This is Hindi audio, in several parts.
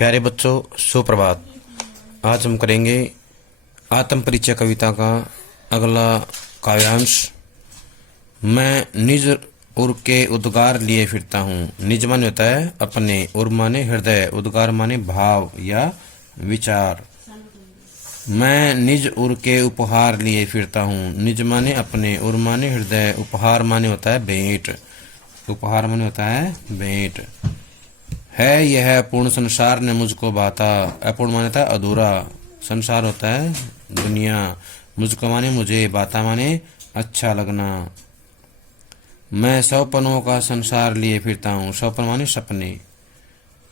प्यारे बच्चों, सुप्रभात। आज हम करेंगे आत्म परिचय कविता का अगला काव्यांश। मैं निज उर के उद्गार लिए फिरता हूँ। निज माने होता है अपने, उर माने हृदय, उद्गार माने भाव या विचार। मैं निज उर के उपहार लिए फिरता हूँ। निज माने अपने, उर माने हृदय, उपहार माने होता है भेंट। उपहार माने होता है भेंट। है यह पूर्ण संसार ने मुझको बाता। अपूर्ण माने था अधूरा, संसार होता है दुनिया, मुझको माने मुझे, बाता माने अच्छा लगना। मैं सौपनों का संसार लिए फिरता हूँ। सौपन माने सपने।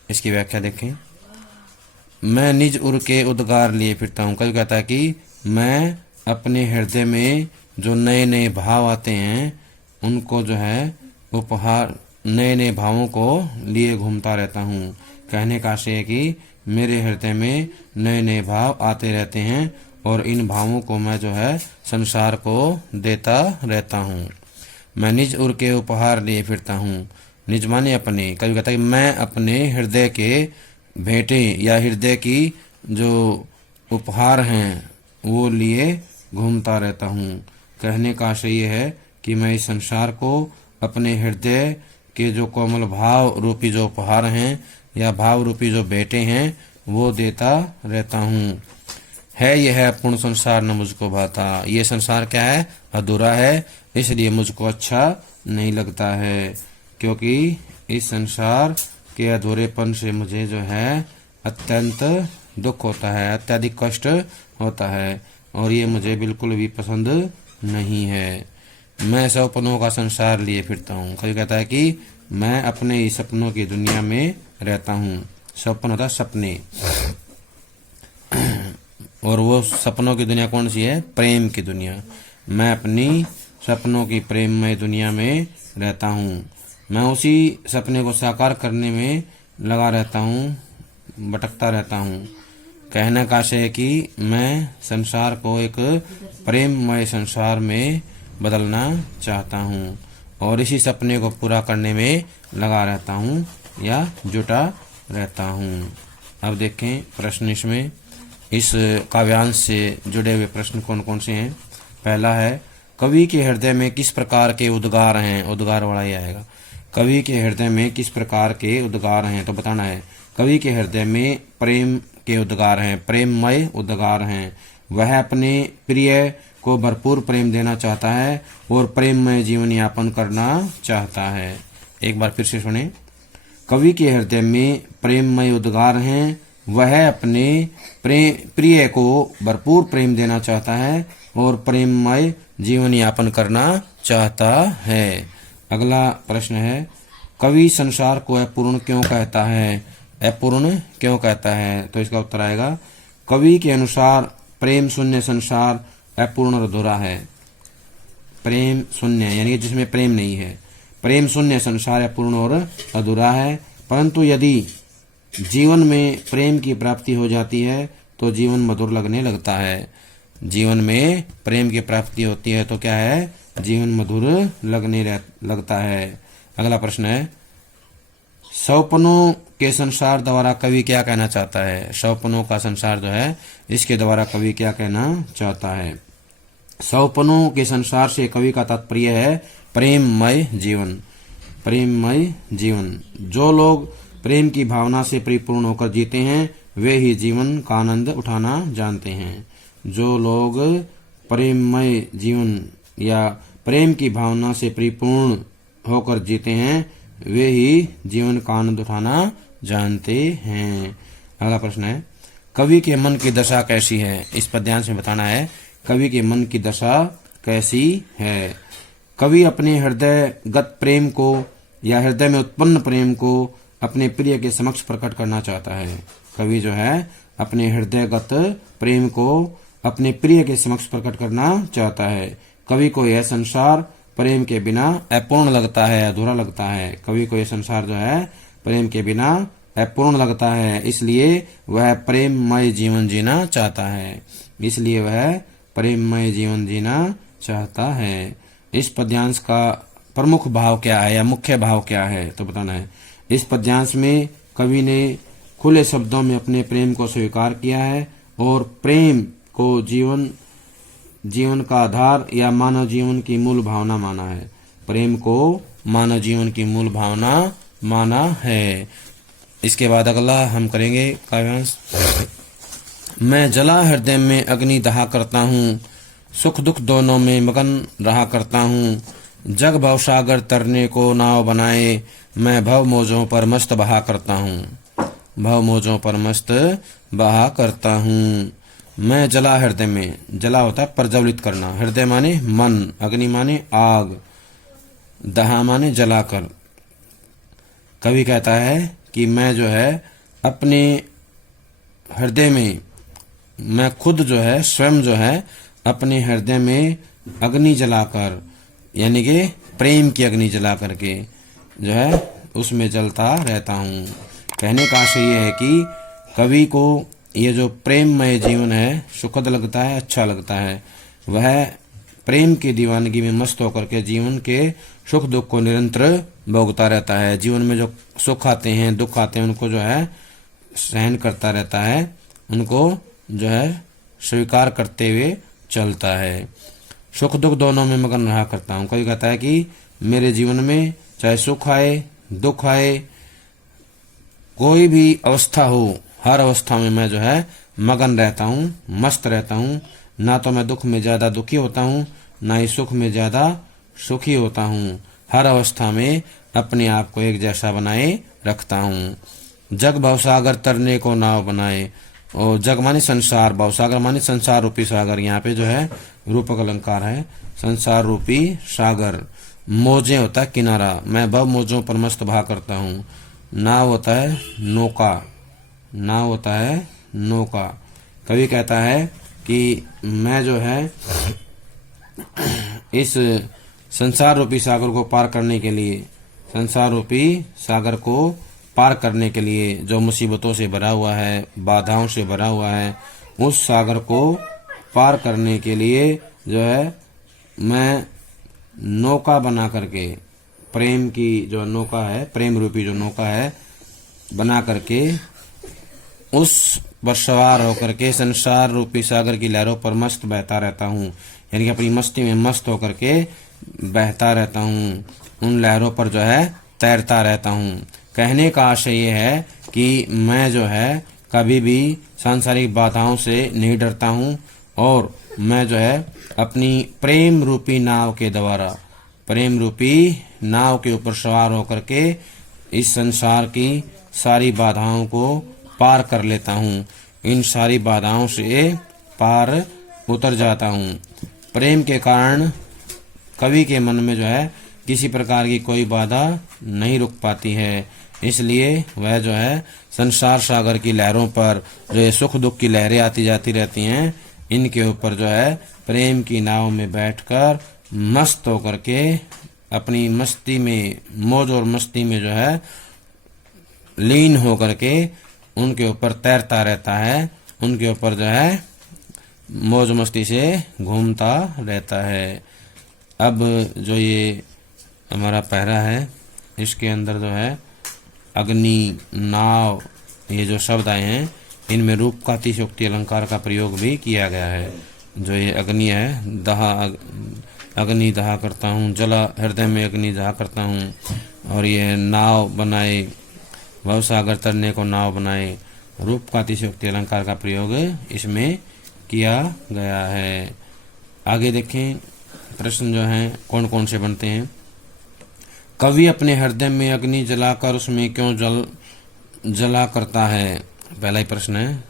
इसकी व्याख्या देखें। मैं निज उर के उद्गार लिए फिरता हूँ। कभी कहता है कि मैं अपने हृदय में जो नए नए भाव आते हैं उनको जो है उपहार, नए नए भावों को लिए घूमता रहता हूँ। कहने का आशय है कि मेरे हृदय में नए नए भाव आते रहते हैं और इन भावों को मैं जो है संसार को देता रहता हूँ। मैं निज उर के उपहार लिए फिरता हूँ। निज माने अपने। कभी कहता है कि मैं अपने हृदय के भेंटे या हृदय की जो उपहार हैं वो लिए घूमता रहता हूँ। कहने का आशय ये है कि मैं इस संसार को अपने हृदय के जो कोमल भाव रूपी जो उपहार हैं या भाव रूपी जो भेंटे हैं वो देता रहता हूँ। है यह पूर्ण संसार न मुझको भाता। ये संसार क्या है? अधूरा है, इसलिए मुझको अच्छा नहीं लगता है, क्योंकि इस संसार के अधूरेपन से मुझे जो है अत्यंत दुख होता है, अत्यधिक कष्ट होता है और ये मुझे बिल्कुल भी पसंद नहीं है। मैं सपनों का संसार लिए फिरता हूँ। कभी कहता है कि मैं अपने ही सपनों की दुनिया में रहता हूँ। सपन होता है सपने, और वो सपनों की दुनिया कौन सी है? प्रेम की दुनिया। मैं अपनी सपनों की प्रेममय दुनिया में रहता हूँ। मैं उसी सपने को साकार करने में लगा रहता हूँ, भटकता रहता हूँ। कहने का आशय है कि मैं संसार को एक प्रेममय संसार में बदलना चाहता हूँ और इसी सपने को पूरा करने में लगा रहता हूँ या जुटा रहता हूँ। अब देखें प्रश्न इसमें। इस काव्यांश से जुड़े हुए प्रश्न कौन कौन से हैं? पहला है, कवि के हृदय में किस प्रकार के उद्गार हैं? उद्गार वाला ही आएगा। कवि के हृदय में किस प्रकार के उद्गार हैं? तो बताना है। कवि के हृदय में प्रेम के उद्गार हैं, प्रेममय उद्गार हैं। वह अपने प्रिय को भरपूर प्रेम देना चाहता है और प्रेममय जीवन यापन करना चाहता है। एक बार फिर से सुने। कवि के हृदय में प्रेममय उद्गार हैं। वह अपने प्रिय को भरपूर प्रेम देना चाहता है और प्रेममय जीवन यापन करना चाहता है। अगला प्रश्न है, कवि संसार को अपूर्ण क्यों कहता है? अपूर्ण क्यों कहता है? तो इसका उत्तर आएगा, कवि के अनुसार प्रेम शून्य संसार अपूर्ण और अधूरा है। प्रेम शून्य यानी कि जिसमें प्रेम नहीं है, प्रेम शून्य संसार अपूर्ण और अधूरा है। परंतु यदि जीवन में प्रेम की प्राप्ति हो जाती है तो जीवन मधुर लगने लगता है। जीवन में प्रेम की प्राप्ति होती है तो क्या है? जीवन मधुर लगने लगता है। अगला प्रश्न है, सौपनों के संसार द्वारा कवि क्या कहना चाहता है? सौपनों का संसार जो है इसके द्वारा कवि क्या कहना चाहता है? सौपनों के संसार से कवि का तात्पर्य है प्रेममय जीवन। प्रेममय जीवन। जो लोग प्रेम की भावना से परिपूर्ण होकर जीते हैं वे ही जीवन का आनंद उठाना जानते हैं। जो लोग प्रेममय जीवन या प्रेम की भावना से परिपूर्ण होकर जीते हैं वे ही जीवन का आनंद उठाना जानते हैं। अगला प्रश्न है, कवि के मन की दशा कैसी है? इस पद्यांश में बताना है कवि के मन की दशा कैसी है। कवि अपने हृदयगत प्रेम को या हृदय में उत्पन्न प्रेम को अपने प्रिय के समक्ष प्रकट करना चाहता है। कवि जो है अपने हृदयगत प्रेम को अपने प्रिय के समक्ष प्रकट करना चाहता है। कवि को यह संसार प्रेम के बिना अपूर्ण लगता है, अधूरा लगता है। कवि को यह संसार जो है प्रेम के बिना अपूर्ण लगता है, इसलिए वह प्रेममय जीवन जीना चाहता है। इसलिए वह प्रेममय जीवन जीना चाहता है। इस पद्यांश का प्रमुख भाव क्या है या मुख्य भाव क्या है? तो बताना है। इस पद्यांश में कवि ने खुले शब्दों में अपने प्रेम को स्वीकार किया है और प्रेम को जीवन का आधार या मानव जीवन की मूल भावना माना है। प्रेम को मानव जीवन की मूल भावना माना है। इसके बाद अगला हम करेंगे काव्यांश। मैं जला हृदय में अग्नि दहा करता हूँ, सुख दुख दोनों में मगन रहा करता हूँ। जग भव सागर तरने को नाव बनाए, मैं भव मौजों पर मस्त बहा करता हूँ, भव मौजों पर मस्त बहा करता हूँ। मैं जला हृदय में, जला होता है प्रज्वलित करना, हृदय माने मन, अग्नि माने आग, दहा माने जलाकर। कवि कहता है कि मैं जो है अपने हृदय में, मैं खुद जो है स्वयं जो है अपने हृदय में अग्नि जलाकर, यानी कि प्रेम की अग्नि जला करके जो है उसमें जलता रहता हूँ। कहने का आशय ये है कि कवि को ये जो प्रेममय जीवन है सुखद लगता है, अच्छा लगता है। वह प्रेम की दीवानगी में मस्त होकर के जीवन के सुख दुख को निरंतर भोगता रहता है। जीवन में जो सुख आते हैं, दुख आते हैं, उनको जो है सहन करता रहता है, उनको जो है स्वीकार करते हुए चलता है। सुख दुख दोनों में मगन रहा करता हूँ। कोई कहता है कि मेरे जीवन में चाहे सुख आए दुख आए, कोई भी अवस्था हो, हर अवस्था में मैं जो है मगन रहता हूँ, मस्त रहता हूँ। ना तो मैं दुख में ज्यादा दुखी होता हूँ, ना ही सुख में ज्यादा सुखी होता हूँ। हर अवस्था में अपने आप को एक जैसा बनाए रखता हूँ। जग भवसागर तरने को नाव बनाए, और जग माने संसार, भवसागर माने संसार रूपी सागर। यहाँ पे जो है रूपक अलंकार है, संसार रूपी सागर। मौजें होता है किनारा, मैं भव मौजों पर मस्त बहा करता हूँ। नाव होता है नौका, नाव होता है नौका। कवि कहता है कि मैं जो है इस संसार रूपी सागर को पार करने के लिए, संसार रूपी सागर को पार करने के लिए जो मुसीबतों से भरा हुआ है, बाधाओं से भरा हुआ है, उस सागर को पार करने के लिए जो है मैं नौका बना करके, प्रेम की जो नौका है, प्रेम रूपी जो नौका है, बना करके उस पर सवार होकर के संसार रूपी सागर की लहरों पर मस्त बहता रहता हूँ। यानी कि अपनी मस्ती में मस्त होकर के बहता रहता हूँ, उन लहरों पर जो है तैरता रहता हूँ। कहने का आशय ये है कि मैं जो है कभी भी सांसारिक बाधाओं से नहीं डरता हूँ, और मैं जो है अपनी प्रेम रूपी नाव के द्वारा, प्रेम रूपी नाव के ऊपर सवार होकर के इस संसार की सारी बाधाओं को पार कर लेता हूँ। इन सारी बाधाओं से पार उतर जाता हूँ। प्रेम के कारण कवि के मन में जो है किसी प्रकार की कोई बाधा नहीं रुक पाती है, इसलिए वह जो है संसार सागर की लहरों पर, जो ये सुख दुख की लहरें आती जाती रहती हैं, इनके ऊपर जो है प्रेम की नाव में बैठकर मस्त होकर के अपनी मस्ती में, मौज और मस्ती में जो है लीन होकर के उनके ऊपर तैरता रहता है, उनके ऊपर जो है मौज मस्ती से घूमता रहता है। अब जो ये हमारा पहरा है, इसके अंदर जो है अग्नि, नाव, ये जो शब्द आए हैं, इनमें रूप का अतिशयोक्ति अलंकार का प्रयोग भी किया गया है। जो ये अग्नि है, दहा, अग्नि दहा करता हूँ, जला हृदय में अग्नि दहा करता हूँ, और ये नाव बनाए, भव सागर तरने को नाव बनाए, रूप का अतिशयोक्ति अलंकार का प्रयोग इसमें किया गया है। आगे देखें प्रश्न जो हैं कौन कौन से बनते हैं। कवि अपने हृदय में अग्नि जलाकर उसमें क्यों जला करता है? पहला ही प्रश्न है।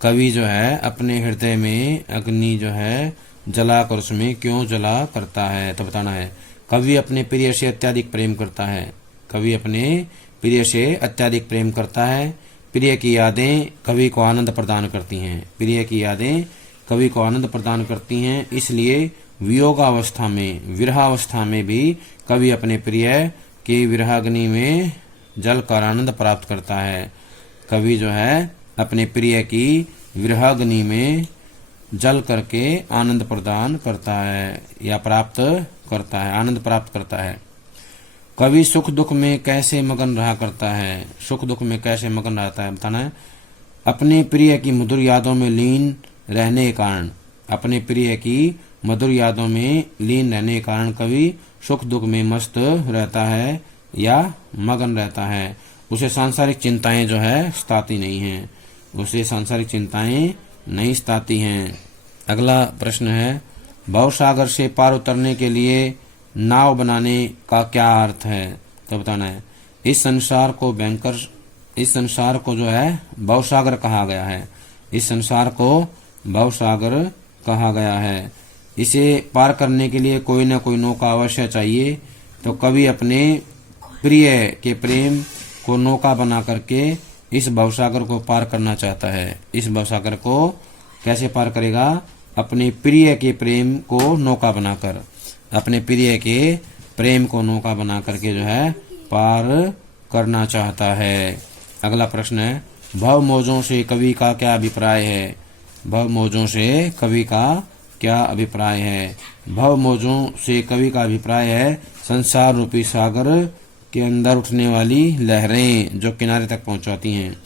कवि जो है अपने हृदय में अग्नि जो है जलाकर उसमें क्यों जला करता है, तो बताना है। कवि अपने प्रिय से अत्यधिक प्रेम करता है। कवि अपने प्रिय से अत्यधिक प्रेम करता है। प्रिय की यादें कवि को आनंद प्रदान करती हैं। प्रिय की यादें कवि को आनंद प्रदान करती हैं, इसलिए वियोगावस्था में, विरहावस्था में भी कवि अपने प्रिय की विरहाग्नि में जलकर आनंद प्राप्त करता है। कवि जो है अपने प्रिय की विरहाग्नि में जल करके आनंद प्रदान करता है या प्राप्त करता है, आनंद प्राप्त करता है। कवि सुख दुख में कैसे मगन रहा करता है, सुख दुख में कैसे मगन रहता है बताना है। अपने प्रिय की मधुर यादों में लीन रहने के कारण, अपने प्रिय की मधुर यादों में लीन रहने के कारण कवि सुख दुख में मस्त रहता है या मगन रहता है। उसे सांसारिक चिंताएं जो है सताती नहीं हैं, उसे सांसारिक चिंताएं नहीं सताती हैं। अगला प्रश्न है, भवसागर से पार उतरने के लिए नाव बनाने का क्या अर्थ है, तो बताना है। इस संसार को जो है भवसागर कहा गया है, इस संसार को भवसागर कहा गया है। इसे पार करने के लिए कोई न कोई नौका अवश्य चाहिए, तो कवि अपने प्रिय के प्रेम को नौका बना करके इस भवसागर को पार करना चाहता है। इस भवसागर को कैसे पार करेगा, अपने प्रिय के प्रेम को नौका बनाकर, अपने प्रिय के प्रेम को नौका बना करके जो है पार करना चाहता है। अगला प्रश्न है, भव मौजों से कवि का क्या अभिप्राय है, भव मौजों से कवि का क्या अभिप्राय है। भव मौजों से कवि का अभिप्राय है संसार रूपी सागर के अंदर उठने वाली लहरें जो किनारे तक पहुंचाती हैं,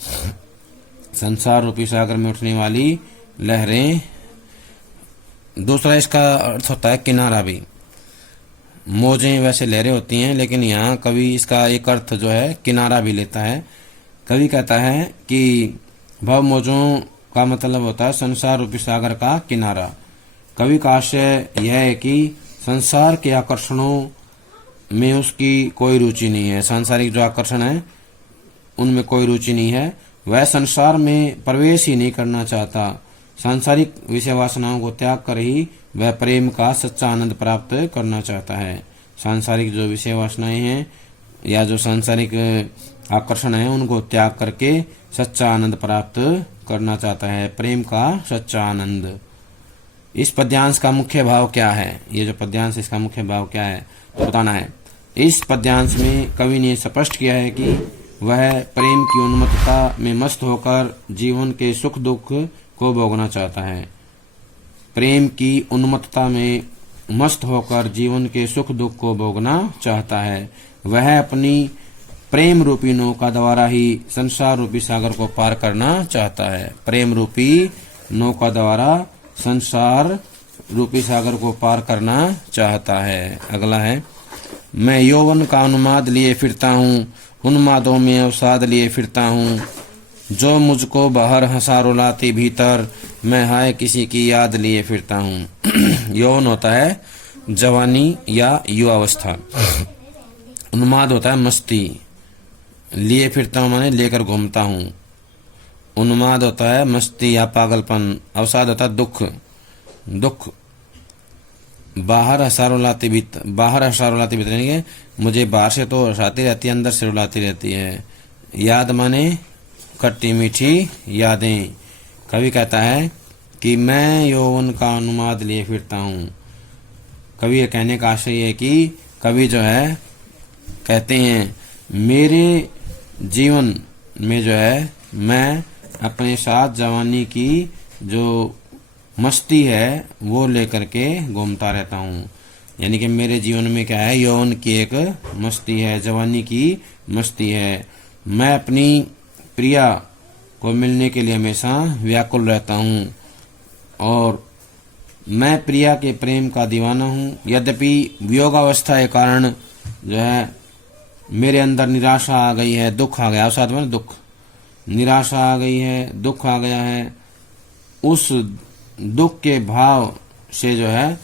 संसार रूपी सागर में उठने वाली लहरें। दूसरा इसका अर्थ होता है किनारा भी। मौजें वैसे लहरें होती हैं, लेकिन यहाँ कवि इसका एक अर्थ जो है किनारा भी लेता है। कवि कहता है कि भव मौजों का मतलब होता है संसार रूपी सागर का किनारा। कवि का आशय यह है कि संसार के आकर्षणों में उसकी कोई रुचि नहीं है, सांसारिक जो आकर्षण है उनमें कोई रुचि नहीं है, वह संसार में प्रवेश ही नहीं करना चाहता। सांसारिक विषय वासनाओं को त्याग कर ही वह प्रेम का सच्चा आनंद प्राप्त करना चाहता है। सांसारिक जो विषय वासनाएं हैं या जो सांसारिक आकर्षण है उनको त्याग करके सच्चा आनंद प्राप्त करना चाहता है, प्रेम का सच्चा आनंद। इस पद्यांश का मुख्य भाव क्या है, ये जो पद्यांश इसका मुख्य भाव क्या है तो बताना है। इस पद्यांश में कवि ने स्पष्ट किया है कि वह प्रेम की उन्मत्तता में मस्त होकर जीवन के सुख दुख को भोगना चाहता है। प्रेम की उन्मत्तता में मस्त होकर जीवन के सुख दुख को भोगना चाहता है। वह अपनी प्रेम रूपी नौका द्वारा ही संसार रूपी सागर को पार करना चाहता है। प्रेम रूपी नौका द्वारा संसार रूपी सागर को पार करना चाहता है। अगला है, मैं यौवन का उन्माद लिए फिरता हूँ, उन्मादों में अवसाद लिए फिरता हूँ, जो मुझको बाहर हंसा रुलाती भीतर, मैं हाय किसी की याद लिए फिरता हूँ। यौवन होता है जवानी या युवावस्था, उन्माद होता है मस्ती, लिए फिरता हूँ माने लेकर घूमता हूँ। उन्माद होता है मस्ती या पागलपन, अवसाद होता है दुख, दुख। बाहर हंसा रुलाती भीतर नहीं, मुझे बाहर से तो हंसाती रहती है, अंदर से रुलाती रहती है। याद माने खट्टी मीठी यादें। कवि कहता है कि मैं यौवन का उन्माद लिए फिरता हूँ। कवि ये कहने का आशय है कि कवि जो है कहते हैं मेरे जीवन में जो है मैं अपने साथ जवानी की जो मस्ती है वो लेकर के घूमता रहता हूँ। यानी कि मेरे जीवन में क्या है, यौवन की एक मस्ती है, जवानी की मस्ती है। मैं अपनी प्रिया को मिलने के लिए हमेशा व्याकुल रहता हूँ और मैं प्रिया के प्रेम का दीवाना हूँ। यद्यपि वियोगावस्था के कारण जो है मेरे अंदर निराशा आ गई है, दुख आ गया, साथ में दुख, निराशा आ गई है, दुख आ गया है। उस दुख के भाव से जो है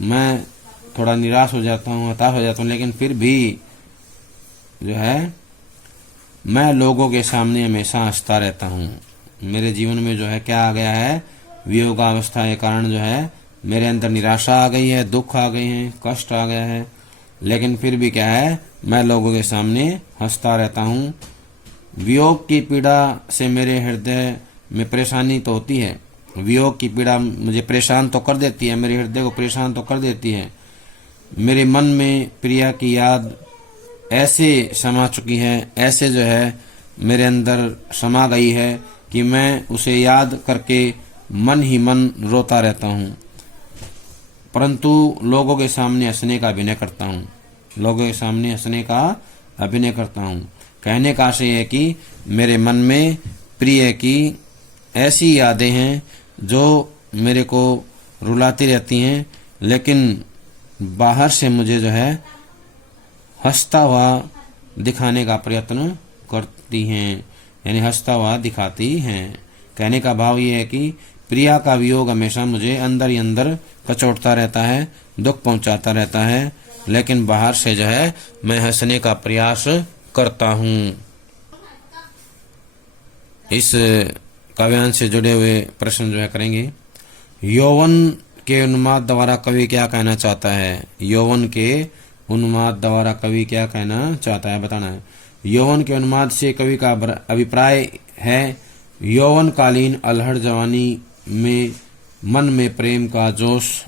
मैं थोड़ा निराश हो जाता हूँ, हताश हो जाता हूँ, लेकिन फिर भी जो है मैं लोगों के सामने हमेशा हंसता रहता हूँ। मेरे जीवन में जो है क्या आ गया है, वियोगावस्था के कारण जो है मेरे अंदर निराशा आ गई है, दुख आ गए हैं, कष्ट आ गया है, लेकिन फिर भी क्या है मैं लोगों के सामने हंसता रहता हूँ। वियोग की पीड़ा से मेरे हृदय में परेशानी तो होती है, वियोग की पीड़ा मुझे परेशान तो कर देती है, मेरे हृदय को परेशान तो कर देती है। मेरे मन में प्रिया की याद ऐसे समा चुकी है, ऐसे जो है मेरे अंदर समा गई है कि मैं उसे याद करके मन ही मन रोता रहता हूँ, परंतु लोगों के सामने हंसने का अभिनय करता हूँ। लोगों के सामने हंसने का अभिनय करता हूँ। कहने का आशय है कि मेरे मन में प्रिय की ऐसी यादें हैं जो मेरे को रुलाती रहती हैं, लेकिन बाहर से मुझे जो है हंसता हुआ दिखाने का प्रयत्न करती हैं, यानी हंसता हुआ दिखाती हैं। कहने का भाव ये है कि प्रिया का वियोग हमेशा मुझे अंदर ही अंदर कचोटता रहता है, दुख पहुंचाता रहता है, लेकिन बाहर से जो है मैं हंसने का प्रयास करता हूँ। इस काव्यांश से जुड़े हुए प्रश्न जो है करेंगे। यौवन के उन्माद द्वारा कवि क्या कहना चाहता है? यौवन के उन्माद द्वारा कवि क्या कहना चाहता है, बताना है। यौवन के उन्माद से कवि का अभिप्राय है यौवनकालीन अल्हड़ जवानी में मन में प्रेम का जोश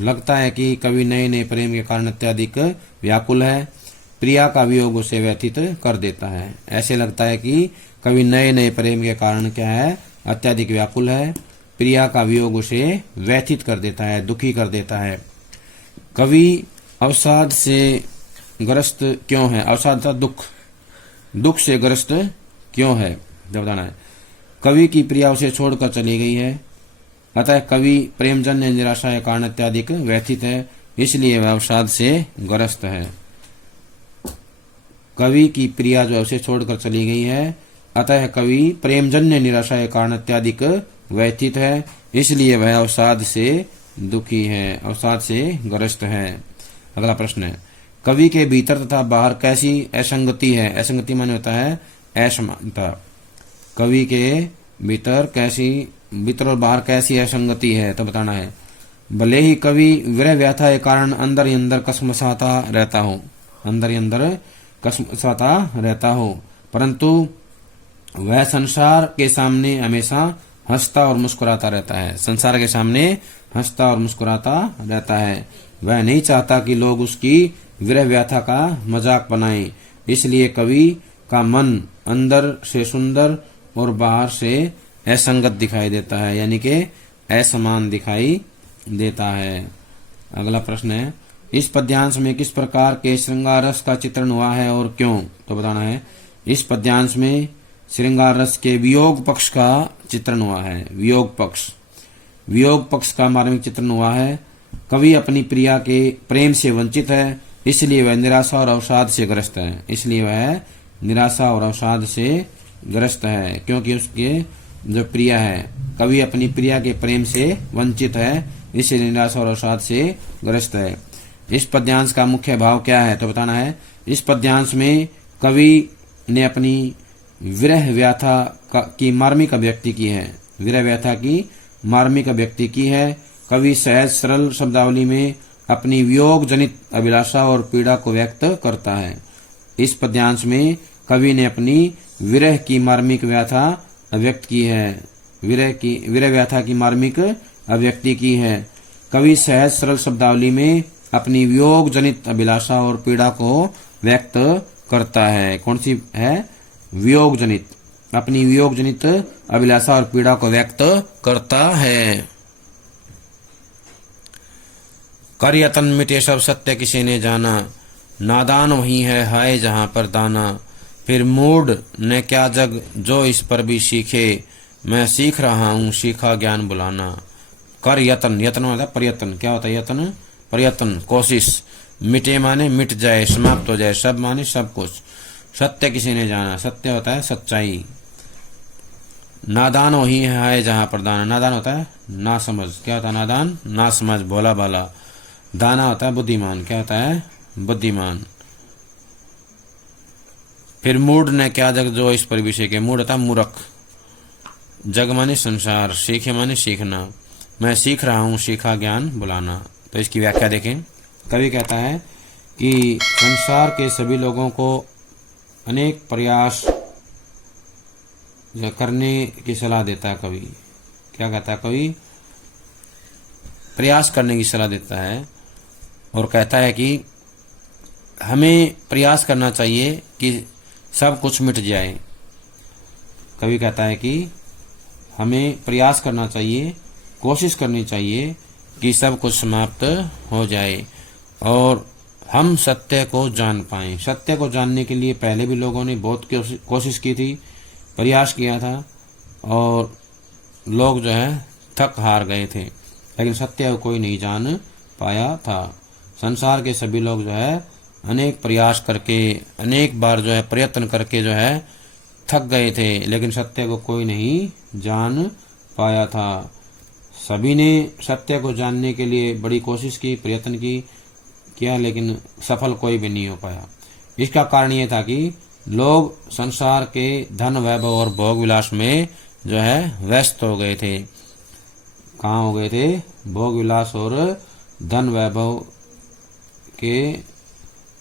लगता है कि कवि नए नए प्रेम के कारण अत्यधिक व्याकुल है। प्रिया का वियोग उसे व्यथित कर देता है। ऐसे लगता है कि कवि नए नए प्रेम के कारण क्या है, अत्यधिक व्याकुल है। प्रिया का वियोग उसे व्यथित कर देता है, दुखी कर देता है। कवि अवसाद से ग्रस्त क्यों है? अवसाद का दुख से ग्रस्त क्यों है, जब बताना है। कवि की प्रिया उसे छोड़कर चली गई है, अतः कवि प्रेमजन्य निराशा के कारण अत्यधिक व्यथित है, इसलिए वह अवसाद से ग्रस्त है। कवि की प्रिया जो उसे छोड़कर चली गई है, अतः कवि प्रेमजन्य निराशा के कारण अत्यधिक व्यथित है, इसलिए वह अवसाद से दुखी है, अवसाद से ग्रस्त है। अगला प्रश्न है, कवि के भीतर तथा बाहर कैसी असंगति है? असंगति माने होता है असमानता। कवि के भीतर और बाहर कैसी असंगति है, तो बताना है। भले ही कवि विरह व्यथा के कारण अंदर ही अंदर कसमसाता रहता हो, परंतु वह संसार के सामने हमेशा हंसता और मुस्कुराता रहता है। संसार के सामने हंसता और मुस्कुराता रहता है। वह नहीं चाहता कि लोग उसकी विरह व्यथा का मजाक बनाएं, इसलिए कवि का मन अंदर से सुंदर और बाहर से असंगत दिखाई देता है, यानी कि असमान दिखाई देता है। अगला प्रश्न है, इस पद्यांश में किस प्रकार के श्रृंगार रस का चित्रण हुआ है और क्यों, तो बताना है। इस पद्यांश में श्रृंगार रस के वियोग पक्ष का चित्रण हुआ है। वियोग पक्ष का मार्मिक चित्रण हुआ है। कवि अपनी प्रिया के प्रेम से वंचित है, इसलिए वह निराशा और अवसाद से ग्रस्त है। क्योंकि उसके जो प्रिया है, कवि अपनी प्रिया के प्रेम से वंचित है, इसलिए निराशा और अवसाद से ग्रस्त है। इस पद्यांश का मुख्य भाव क्या है, तो बताना है। इस पद्यांश में कवि ने अपनी विरह व्याथा की मार्मिक अभिव्यक्ति की है। विरह व्याथा की मार्मिक अभिव्यक्ति की है। कवि सहज सरल शब्दावली में अपनी वियोग जनित अभिलाषा और पीड़ा को व्यक्त करता है। इस पद्यांश में कवि ने अपनी विरह की मार्मिक व्याथा अभिव्यक्त की है। विरह व्याथा की मार्मिक अभिव्यक्ति की है। कवि सहज सरल शब्दावली में अपनी वियोग जनित अभिलाषा और पीड़ा को व्यक्त करता है। कौन सी है? वियोग जनित, अपनी वियोग जनित अभिलाषा और पीड़ा को व्यक्त करता है। कर यतन मिटे सब सत्य किसी ने जाना, नादान वही है हाय जहां पर दाना। फिर मूढ़ ने क्या जग जो इस पर भी सीखे, मैं सीख रहा हूँ सीखा ज्ञान बुलाना। कर यतन, यतन होता है प्रयत्न। क्या होता है यतन? प्रयत्न, कोशिश। मिटे माने मिट जाए, समाप्त हो जाए। सब माने सब कुछ। सत्य किसी ने जाना, सत्य होता है सच्चाई। नादान वही है जहां पर दाना, नादान होता है ना समझ। क्या होता है नादान? ना समझ, भोला भाला। दाना होता है बुद्धिमान। क्या होता है? बुद्धिमान। फिर मूढ़ ने क्या जग जो इस पर विषय के, मूढ़ होता है मूर्ख। जग माने संसार, सीखे माने सीखना। मैं सीख रहा हूँ सीखा ज्ञान बुलाना। तो इसकी व्याख्या देखें। कवि कहता है कि संसार के सभी लोगों को अनेक प्रयास करने की सलाह देता है कवि। क्या कहता है कवि? प्रयास करने की सलाह देता है और कहता है कि हमें प्रयास करना चाहिए कि सब कुछ मिट जाए। कवि कहता है कि हमें प्रयास करना चाहिए, कोशिश करनी चाहिए कि सब कुछ समाप्त हो जाए। और हम सत्य को जान पाएं। सत्य को जानने के लिए पहले भी लोगों ने बहुत कोशिश की थी, प्रयास किया था, और लोग जो है थक हार गए थे, लेकिन सत्य को कोई नहीं जान पाया था। संसार के सभी लोग जो है अनेक प्रयास करके, अनेक बार जो है प्रयत्न करके जो है थक गए थे, लेकिन सत्य को कोई नहीं जान पाया था। सभी ने सत्य को जानने के लिए बड़ी कोशिश की, प्रयत्न किया, लेकिन सफल कोई भी नहीं हो पाया। इसका कारण ये था कि लोग संसार के धन, वैभव और भोग विलास में जो है व्यस्त हो गए थे। कहाँ हो गए थे? भोग विलास और धन वैभव के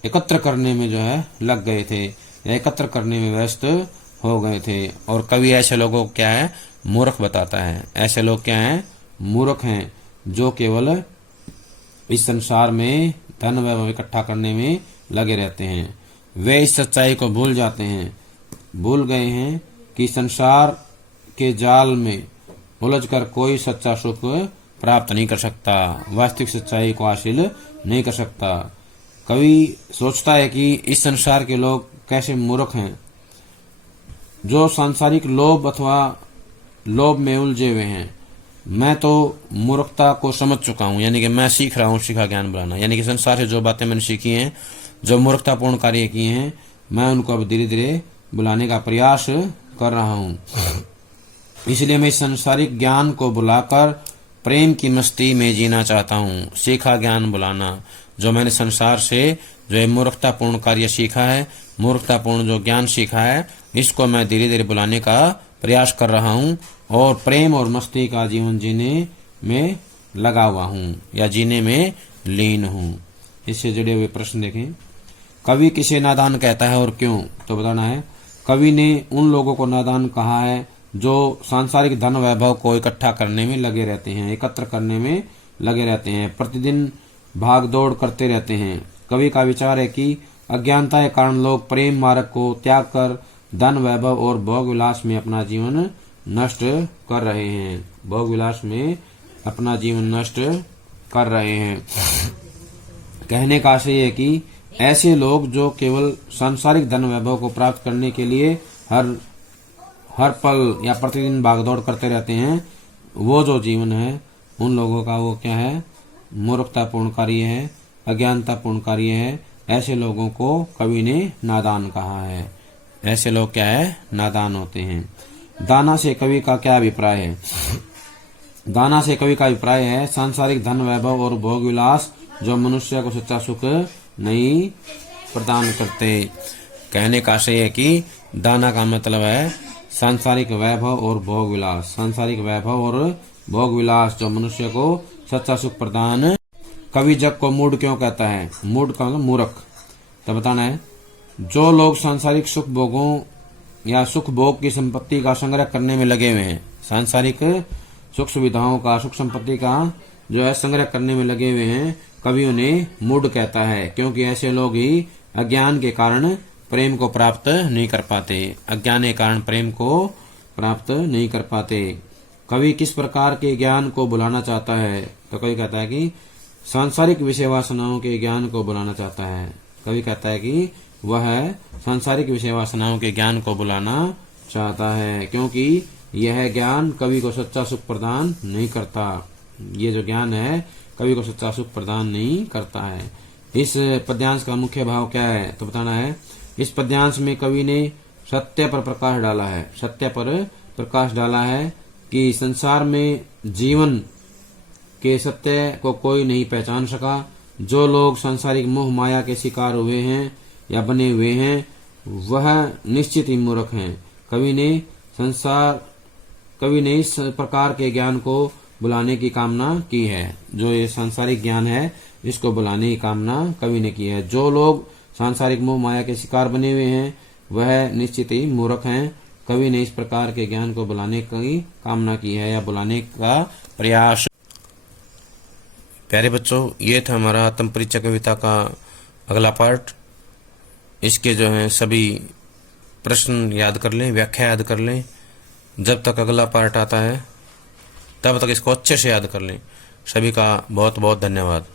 एकत्र करने में जो है लग गए थे, एकत्र करने में व्यस्त हो गए थे। और कवि ऐसे लोगों को क्या है? मूर्ख बताता है। ऐसे लोग क्या हैं? मूर्ख हैं, जो केवल इस संसार में धन वैभव इकट्ठा करने में लगे रहते हैं। वे इस सच्चाई को भूल जाते हैं, भूल गए हैं कि संसार के जाल में उलझकर कोई सच्चा सुख प्राप्त नहीं कर सकता, वास्तविक सच्चाई को हासिल नहीं कर सकता। कवि सोचता है कि इस संसार के लोग कैसे मूर्ख हैं, जो सांसारिक लोभ अथवा लोभ में उलझे हुए हैं। मैं तो मूर्खता को समझ चुका हूं, यानी कि मैं सीख रहा हूं सीखा ज्ञान बुलाना, यानी कि संसार से जो बातें मैंने सीखी हैं, जो मूर्खतापूर्ण कार्य किए हैं, मैं उनको अब धीरे धीरे बुलाने का प्रयास कर रहा हूं। इसलिए मैं सांसारिक ज्ञान को बुलाकर प्रेम की मस्ती में जीना चाहता हूं। सीखा ज्ञान बुलाना, जो मैंने संसार से जो है मूर्खतापूर्ण कार्य सीखा है, मूर्खतापूर्ण जो ज्ञान सीखा है, इसको मैं धीरे धीरे बुलाने का प्रयास कर रहा हूं और प्रेम और मस्ती का जीवन जीने में लगा हुआ हूं या जीने में लीन हूं। इससे जुड़े हुए प्रश्न देखें। कवि किसे नादान कहता है और क्यों? तो बताना है। कवि ने उन लोगों को नादान कहा है जो सांसारिक धन वैभव को इकट्ठा करने में लगे रहते हैं, एकत्र करने में लगे रहते हैं, प्रतिदिन भाग दौड़ करते रहते हैं। कवि का विचार है कि अज्ञानता के कारण लोग प्रेम मार्ग को त्याग कर धन वैभव और भोग विलास में अपना जीवन नष्ट कर रहे हैं, भोग विलास में अपना जीवन नष्ट कर रहे हैं। कहने का आशय है कि ऐसे लोग जो केवल सांसारिक धन वैभव को प्राप्त करने के लिए हर पल या प्रतिदिन भागदौड़ करते रहते हैं, वो जो जीवन है उन लोगों का वो क्या है? मूर्खतापूर्ण कार्य है, अज्ञानतापूर्ण कार्य है। ऐसे लोगों को कवि ने नादान कहा है। ऐसे लोग क्या है? नादान होते हैं। दाना से कवि का क्या अभिप्राय है? दाना से कवि का अभिप्राय है सांसारिक धन वैभव और भोग विलास जो मनुष्य को सच्चा सुख नहीं प्रदान करते। कहने का आशय है कि दाना का मतलब है सांसारिक वैभव और भोग विलास, सांसारिक वैभव और भोग विलास जो मनुष्य को सच्चा सुख प्रदान। कवि जग को मूढ़ क्यों कहता है? मूढ़ का मतलब मूर्ख। तो बताना है, जो लोग सांसारिक सुख भोगों या सुख भोग की संपत्ति का संग्रह करने में लगे हुए हैं, सांसारिक सुख सुविधाओं का, सुख संपत्ति का जो है संग्रह करने में लगे हुए हैं, कवि उन्हें मूढ़ कहता है, क्योंकि ऐसे लोग ही अज्ञान के कारण प्रेम को प्राप्त नहीं कर पाते, अज्ञान के कारण प्रेम को प्राप्त नहीं कर पाते। कवि किस प्रकार के ज्ञान को बुलाना चाहता है? तो कवि कहता है कि सांसारिक विषय वासनाओं के ज्ञान को बुलाना चाहता है। कवि कहता है कि वह सांसारिक विषय वासनाओं के ज्ञान को बुलाना चाहता है, क्योंकि यह ज्ञान कवि को सच्चा सुख प्रदान नहीं करता। ये जो ज्ञान है कवि को सच्चा सुख प्रदान नहीं करता है। इस पद्यांश का मुख्य भाव क्या है? तो बताना है, इस पद्यांश में कवि ने सत्य पर प्रकाश डाला है, सत्य पर प्रकाश डाला है कि संसार में जीवन के सत्य को कोई नहीं पहचान सका। जो लोग सांसारिक मोह माया के शिकार हुए हैं या बने हुए हैं, वह निश्चित ही मूर्ख हैं। कवि ने इस प्रकार के ज्ञान को बुलाने की कामना की है। जो ये सांसारिक ज्ञान है, इसको बुलाने की कामना कवि ने की है। जो लोग सांसारिक मोह माया के शिकार बने हुए हैं, वह निश्चित ही मूर्ख हैं। कवि ने इस प्रकार के ज्ञान को बुलाने की कामना की है या बुलाने का प्रयास। प्यारे बच्चों, ये था हमारा आत्म परिचय कविता का अगला पार्ट। इसके जो है सभी प्रश्न याद कर लें, व्याख्या याद कर लें। जब तक अगला पार्ट आता है तब तक इसको अच्छे से याद कर लें। सभी का बहुत बहुत धन्यवाद।